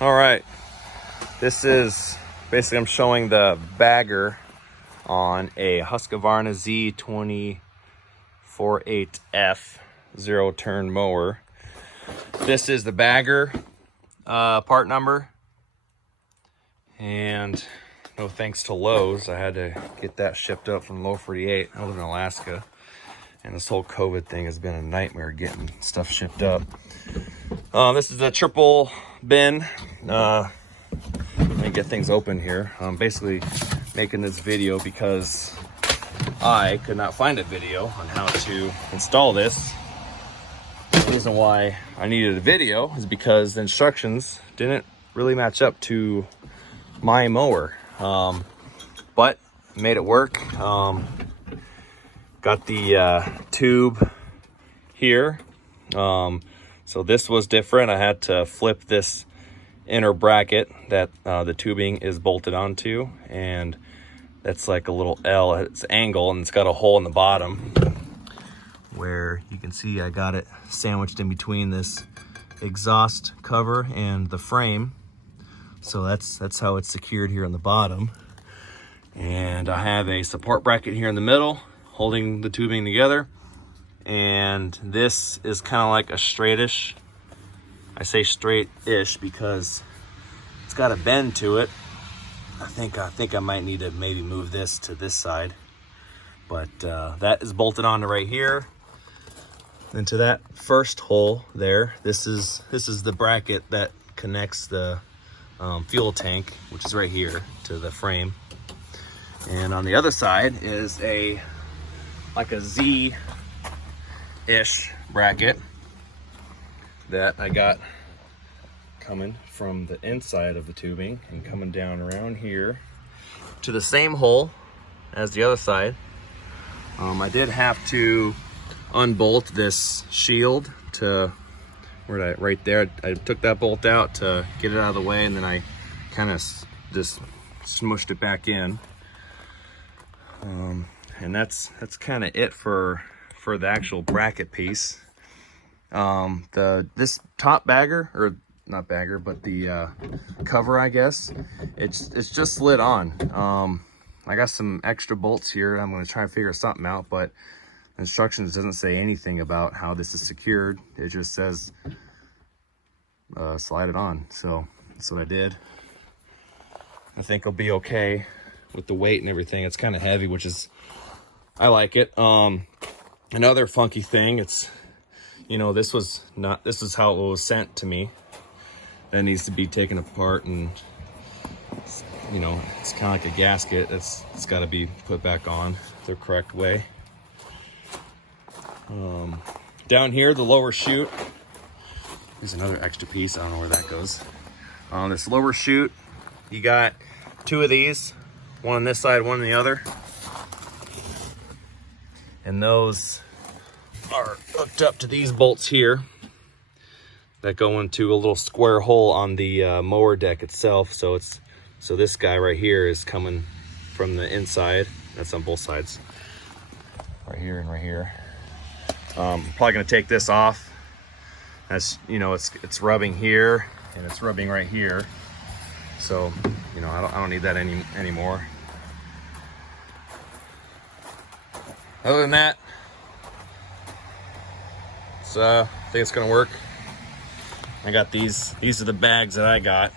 All right, this is basically, I'm showing the bagger on a Husqvarna Z248f zero-turn mower. This is the bagger part number, and no thanks to Lowe's, I had to get that shipped up from Low 48. I live in Alaska, and this whole COVID thing has been a nightmare getting stuff shipped up. This is a triple bin. Let me get things open here. I'm basically making this video because I could not find a video on how to install this. The reason why I needed a video is because the instructions didn't really match up to my mower, but made it work. Got the tube here. So this was different. I had to flip this inner bracket that the tubing is bolted onto, and that's like a little L. It's an angle, and it's got a hole in the bottom where you can see I got it sandwiched in between this exhaust cover and the frame. So that's how it's secured here on the bottom. And I have a support bracket here in the middle holding the tubing together. And this is kind of like a straightish. I say straight-ish because it's got a bend to it. I think I might need to maybe move this to this side. But that is bolted onto right here. Into that first hole there, this is the bracket that connects the fuel tank, which is right here, to the frame. And on the other side is like a Z-ish bracket that I got coming from the inside of the tubing and coming down around here to the same hole as the other side. I did have to unbolt this shield to right there. I took that bolt out to get it out of the way, and then I kind of just smushed it back in. And that's kind of it for the actual bracket piece. This top bagger, or not bagger, but the cover, I guess, it's just slid on. I got some extra bolts here. I'm going to try and figure something out, but instructions doesn't say anything about how this is secured. It just says slide it on. So that's what I did. I think I'll be okay with the weight and everything. It's kind of heavy, which is, I like it. Another funky thing, it's, this is how it was sent to me. That needs to be taken apart, and it's kind of like a gasket. It's got to be put back on the correct way. Down here, the lower chute, there's another extra piece. I don't know where that goes. This lower chute, you got two of these, one on this side, one on the other. And those are hooked up to these bolts here that go into a little square hole on the mower deck itself. So this guy right here is coming from the inside. That's on both sides, right here and right here. I'm probably gonna take this off. That's, it's rubbing here and it's rubbing right here. So, I don't need that anymore. Other than that, I think it's gonna work. I got these are the bags that I got.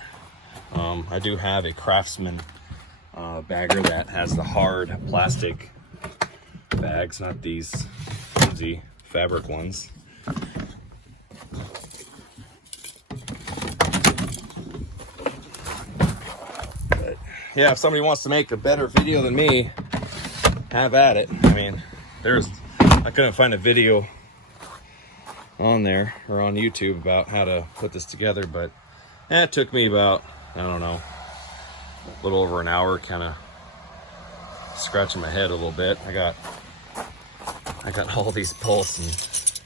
I do have a Craftsman bagger that has the hard plastic bags, not these flimsy fabric ones. But yeah, if somebody wants to make a better video than me, have at it. I mean, I couldn't find a video on there or on YouTube about how to put this together, but it took me about, I don't know, a little over an hour, kind of scratching my head a little bit. I got all these bolts and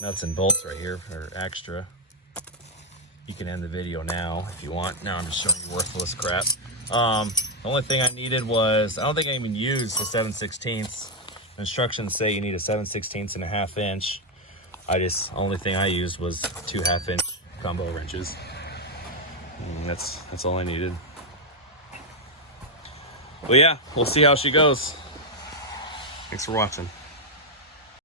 nuts and bolts right here for extra. You can end the video now if you want. Now I'm just showing you worthless crap. The only thing I needed was, I don't think I even used the 7/16. Instructions say you need a 7/16 and a 1/2 inch. Only thing I used was 2 1/2 inch combo wrenches. And that's all I needed. Well, yeah, we'll see how she goes. Thanks for watching.